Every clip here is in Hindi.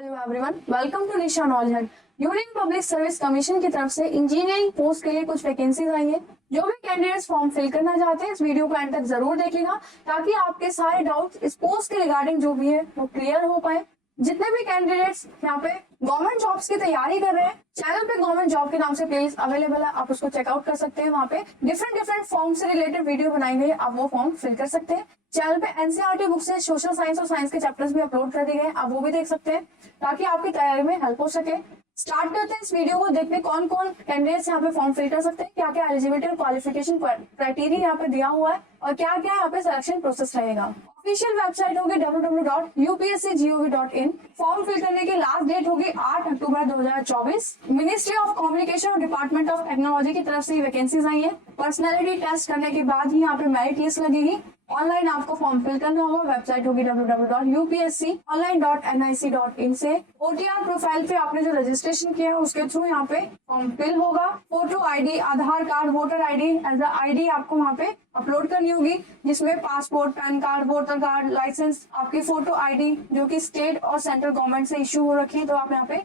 Hello everyone, welcome to Nisha knowledge. Union public service commission की तरफ से इंजीनियरिंग पोस्ट के लिए कुछ वैकेंसीज आई है। जो भी कैंडिडेट्स फॉर्म फिल करना चाहते हैं इस वीडियो को एंड तक जरूर देखिएगा ताकि आपके सारे डाउट्स इस पोस्ट के रिगार्डिंग जो भी है वो क्लियर हो पाए। जितने भी कैंडिडेट्स यहाँ पे गवर्नमेंट जॉब्स की तैयारी कर रहे हैं, चैनल पे गवर्नमेंट जॉब के नाम से प्लेलिस्ट अवेलेबल है, आप उसको चेकआउट कर सकते हैं। वहाँ पे डिफरेंट फॉर्म से रिलेटेड वीडियो बनाई गई है, आप वो फॉर्म फिल कर सकते हैं। चैनल पे एनसीईआरटी बुक से सोशल साइंस और साइंस के चैप्टर्स भी अपलोड कर दिए गए, आप वो भी देख सकते हैं ताकि आपकी तैयारी में हेल्प हो सके। स्टार्ट करते हैं इस वीडियो को, देखते हैं कौन कौन कैंडिडेट्स यहाँ पे फॉर्म फिल कर सकते हैं, क्या क्या एलिजिबिलिटी और क्वालिफिकेशन क्राइटेरिया यहाँ पे दिया हुआ है और क्या क्या यहाँ पे सिलेक्शन प्रोसेस रहेगा। ऑफिशियल वेबसाइट होगी www.upsc.gov.in। फॉर्म फिल करने की लास्ट डेट होगी 8 अक्टूबर 2024। मिनिस्ट्री ऑफ कम्युनिकेशन और डिपार्टमेंट ऑफ टेक्नोलॉजी की तरफ से वैकेंसीज आई है। पर्सनैलिटी टेस्ट करने के बाद ही यहाँ पे मेरिट लिस्ट लगेगी। ऑनलाइन आपको फॉर्म फिल करना होगा, वेबसाइट होगी www.upsconline.nic.in से। ओटीआर प्रोफाइल पे आपने जो रजिस्ट्रेशन किया है उसके थ्रू यहाँ पे फॉर्म फिल होगा। Photo ID, Aadhaar card, voter ID as ID आपको वहाँ पे अपलोड करनी होगी, जिसमें passport, PAN card, voter card, licence, आपकी फोटो आईडी जो कि स्टेट और सेंट्रल गवर्नमेंट से इश्यू हो रखी है, तो आप यहाँ पे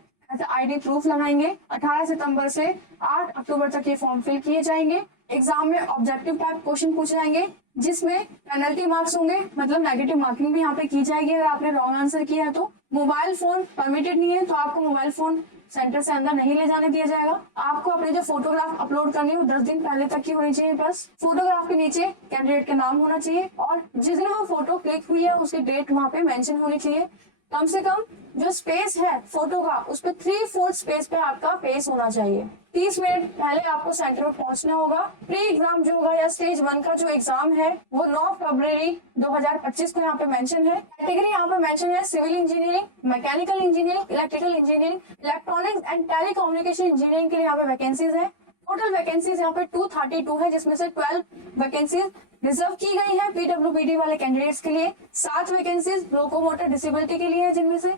आईडी प्रूफ लगाएंगे। 18 सितंबर से 8 अक्टूबर तक ये फॉर्म फिल किए जाएंगे। एग्जाम में ऑब्जेक्टिव टाइप क्वेश्चन पूछे जाएंगे जिसमें पेनल्टी मार्क्स होंगे, मतलब नेगेटिव मार्किंग भी यहाँ पे की जाएगी अगर आपने रॉन्ग आंसर किया है तो। मोबाइल फोन परमिटेड नहीं है, तो आपको मोबाइल फोन सेंटर से अंदर नहीं ले जाने दिया जाएगा। आपको अपने जो फोटोग्राफ अपलोड करनी है वो 10 दिन पहले तक की होनी चाहिए। बस फोटोग्राफ के नीचे कैंडिडेट का नाम होना चाहिए और जिस दिन वो फोटो क्लिक हुई है उसकी डेट वहाँ पे मेंशन होनी चाहिए। कम से कम जो स्पेस है फोटो का उस पर 3/4 स्पेस पे आपका फेस होना चाहिए। 30 मिनट पहले आपको सेंटर पर पहुंचना होगा। प्री एग्जाम जो होगा या स्टेज 1 का जो एग्जाम है वो 9 फरवरी 2025 को यहाँ पे मेंशन है। कैटेगरी यहाँ पे मेंशन है civil engineering, mechanical engineering, electrical engineering, electronics and telecommunication engineering के लिए यहाँ पे वैकेंसीज है। टोटल वैकेंसीज यहाँ पे 232 है, जिसमें से 12 वैकेंसीज रिजर्व की गई है पीडब्ल्यूबीडी वाले कैंडिडेट्स के लिए। 7 वैकेंसीज लोकोमोटर डिसेबिलिटी के लिए है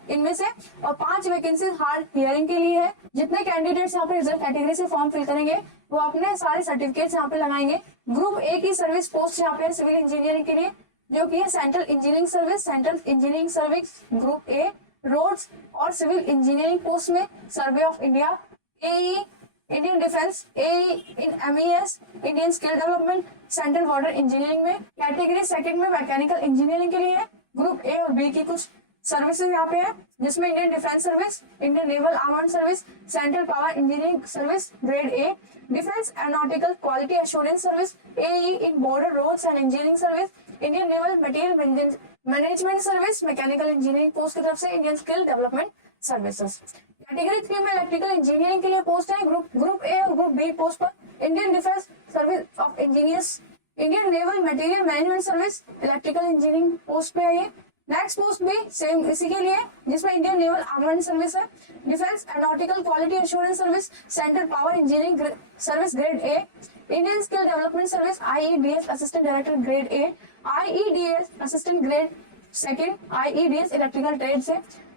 इनमें से और 5 वैकेंसीज हार्ड हियरिंग के लिए है। जितने कैंडिडेट्स यहाँ पे रिजर्व कैटेगरी से फॉर्म फिल करेंगे वो अपने सारे सर्टिफिकेट्स यहाँ पे लगाएंगे। ग्रुप ए की सर्विस पोस्ट यहाँ पे सिविल इंजीनियरिंग के लिए जो की है central engineering service group A. Roads और सिविल इंजीनियरिंग पोस्ट में survey of India, AE Indian defence, AE in MES, Indian skill development, central water engineering में। कैटेगरी सेकंड में मैकेनिकल इंजीनियरिंग के लिए है। ग्रुप ए और बी की कुछ सर्विसेज यहाँ पे है जिसमें Indian defence service, Indian naval armoured service, central power engineering service grade A, defence aeronautical quality assurance service, AE in border roads and engineering service, Indian naval material management service mechanical engineering post की तरफ से, Indian skill development services. Category 3 में इलेक्ट्रिकल इंजीनियरिंग के लिए पोस्ट है। ग्रुप ए और ग्रुप बी पोस्ट पर Indian defence service of engineers, Indian naval material management service electrical engineering post पे है ये। नेक्स्ट पोस्ट भी सेम इसी के लिए जिसमें इंडियन नेवल आर्मर्ड सर्विस है, defence aeronautical quality assurance service, central power engineering service grade A, Indian skill development service IEDS assistant director grade A, IEDS assistant grade second, IEDS electrical trade से।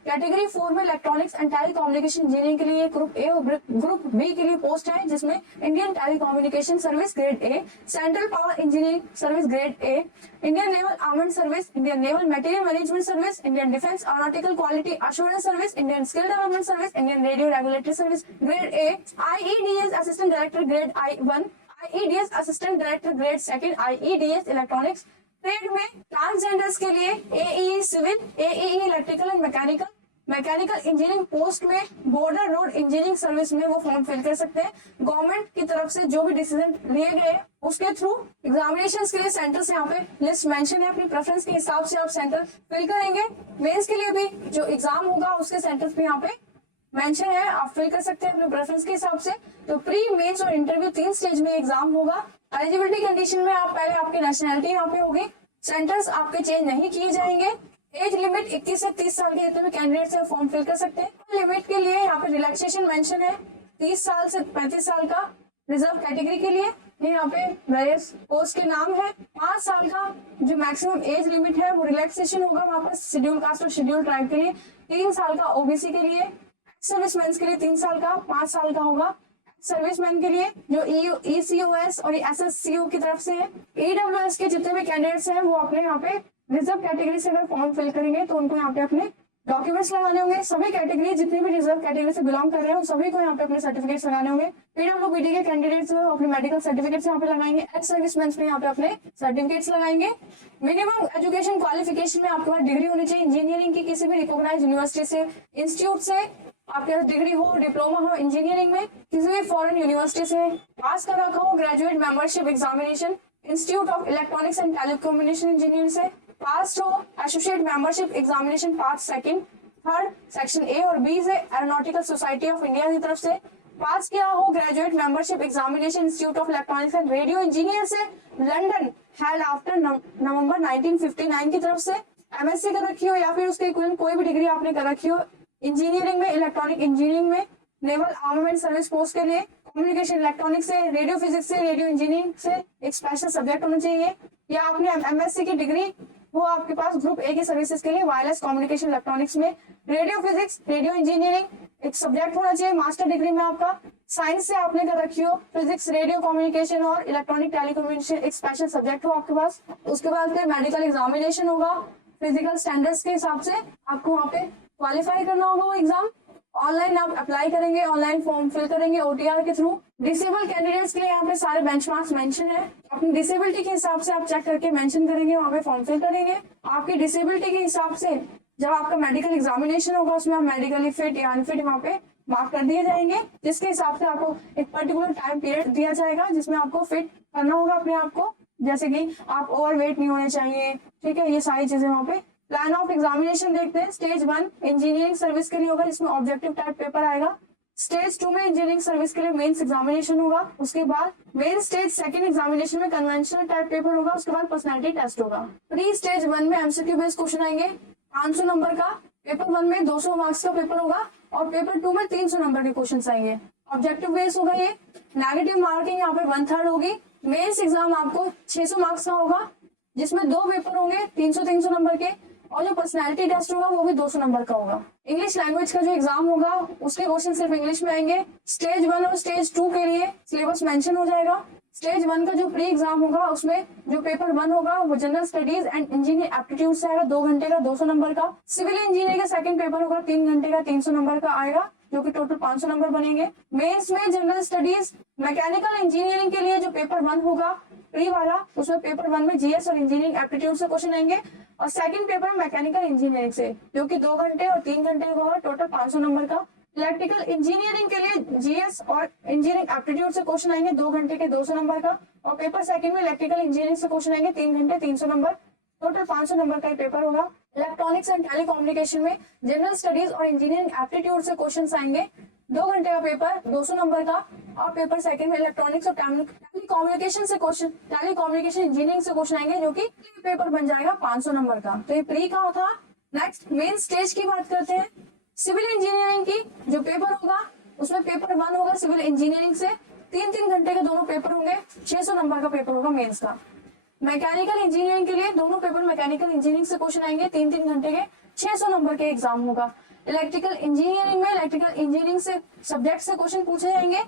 कैटेगरी 4 में इलेक्ट्रॉनिक्स एंड टेलीकम्युनिकेशन इंजीनियरिंग के लिए ग्रुप ए और ग्रुप बी के लिए पोस्ट है जिसमें Indian telecommunication service grade A, central power engineering service grade A, Indian naval armoured service, Indian naval material management service, Indian defence aeronautical quality assurance service, Indian skill development service, Indian radio regulatory service grade A, IEDS assistant director grade I1, IEDS assistant director grade second, IEDS electronics. Trade में ट्रांसजेंडर्स के लिए AE civil, AE electrical and mechanical engineering post में बॉर्डर रोड इंजीनियरिंग सर्विस में वो फॉर्म फिल कर सकते हैं। गवर्नमेंट की तरफ से जो भी डिसीजन लिए गए उसके थ्रू एग्जामिनेशन के लिए सेंटर से यहाँ पे लिस्ट मेंशन है, अपनी प्रेफरेंस के हिसाब से आप सेंटर फिल करेंगे। मेंस के लिए भी जो एग्जाम होगा उसके सेंटर्स भी यहाँ पे मेंशन है, आप फिल कर सकते हैं अपने प्रेफरेंस के हिसाब से। तो प्री, मेंस और इंटरव्यू 3 स्टेज में एग्जाम होगा। एलिजिबिलिटी कंडीशन में आप पहले आपकी नेशनैलिटी यहाँ पे होगी, सेंटर्स आपके चेंज नहीं किए जाएंगे। एज लिमिट 21 से 30 साल के जितने भी कैंडिडेट है फॉर्म फिल कर सकते हैं। लिमिट के लिए यहाँ पे रिलैक्सेशन मेंशन है 30 साल से 35 साल का रिजर्व कैटेगरी के लिए। यहाँ पे वेरियस पोस्ट के नाम है। 5 साल का जो मैक्सिमम एज लिमिट है वो रिलैक्सेशन होगा वहाँ पर शेड्यूल कास्ट और शेड्यूल ट्राइब के लिए। 3 साल का ओबीसी के लिए, सर्विसमैन के लिए 3 साल का, 5 साल का होगा सर्विसमैन के लिए जो ईसीओएस और एसएससीओ की तरफ से है। ईडब्ल्यूएस के जितने भी कैंडिडेट्स हैं वो अपने यहाँ पे रिजर्व कैटेगरी से अगर फॉर्म फिल करेंगे तो उनको यहाँ पे अपने डॉक्यूमेंट्स लगाने होंगे। सभी कैटेगरी जितनी भी रिजर्व कैटेगरी से बिलोंग कर रहे हैं उन सभी को यहाँ पे अपने सर्टिफिकेट्स लगाने होंगे। पीडब्ल्यूबीडी के कैंडिडेट्स अपने मेडिकल सर्टिफिकेट्स यहाँ पे लगाएंगे। एक्स सर्विसमैन में यहाँ पे अपने सर्टिफिकेट्स लगाएंगे। मिनिमम एजुकेशन क्वालिफिकेशन में आपके पास डिग्री होनी चाहिए इंजीनियरिंग की, किसी भी रिकॉग्नाइज्ड यूनिवर्सिटी से, इंस्टीट्यूट से आपके पास डिग्री हो, डिप्लोमा हो इंजीनियरिंग में, किसी भी फॉरेन यूनिवर्सिटी से पास कर रखा हो, graduate membership examination institute of electronics and telecommunication engineering से पास हो, associate membership examination pass second third section A और बी से, एरोनॉटिकल सोसाइटी ऑफ इंडिया की तरफ से पास किया हो, graduate membership examination institute of electronics and radio engineer से लंदन हेल्ड आफ्टर नवंबर 1959 की तरफ से, एमएससी कर रखी हो या फिर उसके कोई भी डिग्री आपने कर रखी हो इंजीनियरिंग में, इलेक्ट्रॉनिक इंजीनियरिंग में, नेवल आर्मामेंट सर्विस पोस्ट के लिए, कम्युनिकेशन इलेक्ट्रॉनिक्स से, रेडियो फिजिक्स से, रेडियो इंजीनियरिंग से एक स्पेशल सब्जेक्ट होना चाहिए, या आपने एमएससी की डिग्री वो आपके पास ग्रुप ए की सर्विसेज के लिए वायरलेस कम्युनिकेशन इलेक्ट्रॉनिक्स में, रेडियो फिजिक्स, रेडियो इंजीनियरिंग एक सब्जेक्ट होना चाहिए मास्टर डिग्री में आपका। साइंस से आपने कर रखी हो फिजिक्स, रेडियो कम्युनिकेशन और इलेक्ट्रॉनिक टेलीकम्युनिकेशन एक स्पेशल सब्जेक्ट हो आपके पास। उसके बाद फिर मेडिकल एग्जामिनेशन होगा, फिजिकल स्टैंडर्ड्स के हिसाब से आपको वहाँ पे क्वालिफाई करना होगा वो एग्जाम। ऑनलाइन आप अप्लाई करेंगे, ऑनलाइन फॉर्म फिल करेंगे ओटीआर के थ्रू। डिसेबल कैंडिडेट्स के लिए यहाँ पे सारे बेंचमार्क्स मेंशन है, अपनी डिसेबिलिटी के हिसाब से आप चेक करके मेंशन करेंगे, वहाँ पे फॉर्म फिल करेंगे। आपकी डिसेबिलिटी के हिसाब से जब आपका मेडिकल एग्जामिनेशन होगा उसमें आप मेडिकली फिट या अनफिट वहाँ पे मार्क कर दिए जाएंगे, जिसके हिसाब से आपको एक पर्टिकुलर टाइम पीरियड दिया जाएगा जिसमें आपको फिट करना होगा अपने आप को, जैसे कि आप ओवरवेट नहीं होने चाहिए, ठीक है, ये सारी चीजें वहाँ पे। प्लान ऑफ एग्जामिनेशन देखते हैं। स्टेज 1 इंजीनियरिंग सर्विस के लिए होगा जिसमें ऑब्जेक्टिव टाइप पेपर आएगा। स्टेज 2 में इंजीनियरिंग सर्विस के लिए मेंस एग्जामिनेशन होगा। उसके बाद मेन स्टेज सेकंड एग्जामिनेशन में कन्वेंशनल टाइप पेपर होगा। उसके बाद पर्सनालिटी टेस्ट होगा। प्री स्टेज 1 में एमसीक्यू बेस्ड क्वेश्चन आएंगे 500 नंबर का। पेपर 1 में 200 मार्क्स का पेपर होगा और पेपर 2 में 300 नंबर के क्वेश्चन आएंगे। ऑब्जेक्टिव बेस्ड होगा ये। नेगेटिव मार्किंग यहाँ पे 1/3 होगी। मेंस एग्जाम आपको 600 मार्क्स का होगा जिसमें 2 पेपर होंगे 300 नंबर के, और जो पर्सनालिटी टेस्ट होगा वो भी 200 नंबर का होगा। इंग्लिश लैंग्वेज का जो एग्जाम होगा उसके क्वेश्चन सिर्फ इंग्लिश में आएंगे। स्टेज 1 और स्टेज 2 के लिए सिलेबस मेंशन हो जाएगा। स्टेज 1 का जो प्री एग्जाम होगा उसमें जो पेपर 1 होगा वो general studies and engineering aptitude से आएगा 2 घंटे का 200 नंबर का। सिविल इंजीनियरिंग का सेकंड पेपर होगा 3 घंटे का 300 नंबर का आएगा, जो कि टोटल 500 नंबर बनेंगे। मेंस में जनरल स्टडीज मैकेनिकल इंजीनियरिंग के लिए जो पेपर 1 होगा प्री वाला, उसमें पेपर 1 में जीएस और इंजीनियरिंग एप्टीट्यूड से क्वेश्चन आएंगे, और सेकंड पेपर मैकेनिकल इंजीनियरिंग से जो कि 2 घंटे और 3 घंटे का होगा, टोटल 500 नंबर का। इलेक्ट्रिकल इंजीनियरिंग के लिए जीएस और इंजीनियरिंग एप्टीट्यूड से क्वेश्चन आएंगे 2 घंटे के 200 नंबर का, और पेपर सेकंड में इलेक्ट्रिकल इंजीनियरिंग से क्वेश्चन आएंगे 3 घंटे 300 नंबर, टोटल 500 नंबर का ही पेपर होगा। इलेक्ट्रॉनिक्स एंड टेलीकम्युनिकेशन में जनरल स्टडीज और इंजीनियरिंग एप्टीट्यूड से क्वेश्चन आएंगे 2 घंटे का पेपर 200 नंबर का, और पेपर सेकंड में इलेक्ट्रॉनिक्स और टेलीकम्युनिकेशन से क्वेश्चन, टेलीकम्युनिकेशन इंजीनियरिंग से क्वेश्चन आएंगे जो कि पेपर बन जाएगा 500 नंबर का। तो ये प्री का था। नेक्स्ट मेन स्टेज की बात करते हैं। सिविल इंजीनियरिंग की जो पेपर होगा उसमें पेपर 1 होगा सिविल इंजीनियरिंग से, 3-3 घंटे के दोनों पेपर होंगे, 600 नंबर का पेपर होगा मेंस का। मैकेनिकल इंजीनियरिंग के लिए दोनों पेपर मैकेनिकल इंजीनियरिंग से क्वेश्चन आएंगे 3-3 घंटे के, 600 नंबर के एग्जाम होगा। इलेक्ट्रिकल इंजीनियरिंग में इलेक्ट्रिकल इंजीनियरिंग से सब्जेक्ट से क्वेश्चन पूछे जाएंगे,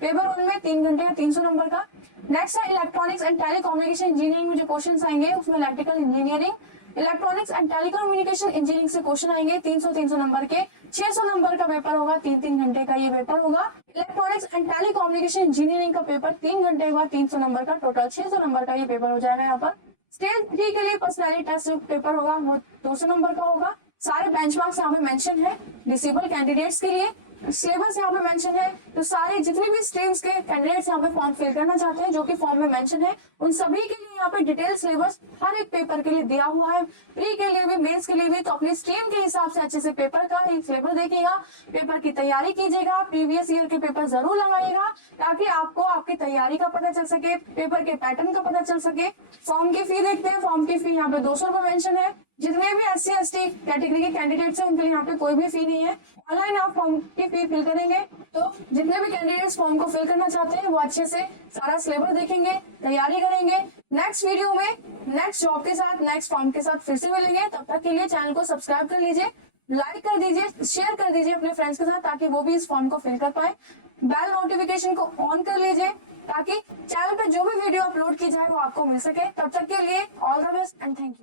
पेपर 1 में 3 घंटे का 300 नंबर का। नेक्स्ट है इलेक्ट्रॉनिक्स एंड टेलीकम्युनिकेशन इंजीनियरिंग में जो क्वेश्चन आएंगे उसमें electrical engineering, electronics and telecommunication engineering से क्वेश्चन आएंगे 300 नंबर के, 600 नंबर का पेपर होगा, 3-3 घंटे का ये पेपर होगा। इलेक्ट्रॉनिक्स एंड टेलीकम्युनिकेशन इंजीनियरिंग का पेपर 3 घंटे का 300 नंबर का, टोटल 600 नंबर का ये पेपर हो जाएगा यहाँ पर। स्टेज 3 के लिए पर्सनैलिटी टेस्ट पेपर होगा वो 200 नंबर का होगा। सारे बेंचमार्क्स यहाँ पे मेंशन है डिसेबल कैंडिडेट्स के लिए। सिलेबस यहाँ पे मेंशन है, तो सारे जितने भी स्ट्रीम्स के कैंडिडेट्स यहाँ पे फॉर्म फिल करना चाहते हैं जो कि फॉर्म में मेंशन है, उन सभी के लिए यहाँ पे डिटेल सिलेबस हर एक पेपर के लिए दिया हुआ है। प्री के लिए भी मेंस के लिए भी, तो अपनी स्ट्रीम के हिसाब से अच्छे से पेपर का एक सिलेबस देखिएगा, पेपर की तैयारी कीजिएगा, प्रीवियस ईयर के पेपर जरूर लगाइएगा ताकि आपको आपकी तैयारी का पता चल सके, पेपर के पैटर्न का पता चल सके। फॉर्म की फी देखते हैं। फॉर्म की फी यहाँ पे 200 रुपए मेंशन है। जितने भी SC/ST कैटेगरी के कैंडिडेट्स हैं उनके लिए यहाँ पे कोई भी फी नहीं है। ऑनलाइन आप फॉर्म की फी फिल करेंगे तो जितने भी कैंडिडेट्स फॉर्म को फिल करना चाहते हैं वो अच्छे से सारा सिलेबस देखेंगे, तैयारी करेंगे। नेक्स्ट वीडियो में नेक्स्ट जॉब के साथ, नेक्स्ट फॉर्म के साथ फिर से मिलेंगे। तब तक के लिए चैनल को सब्सक्राइब कर लीजिए, लाइक कर दीजिए, शेयर कर दीजिए अपने फ्रेंड्स के साथ ताकि वो भी इस फॉर्म को फिल कर पाए। बेल नोटिफिकेशन को ऑन कर लीजिए ताकि चैनल पे जो भी वीडियो अपलोड की जाए वो आपको मिल सके। तब तक के लिए all the best and thank you.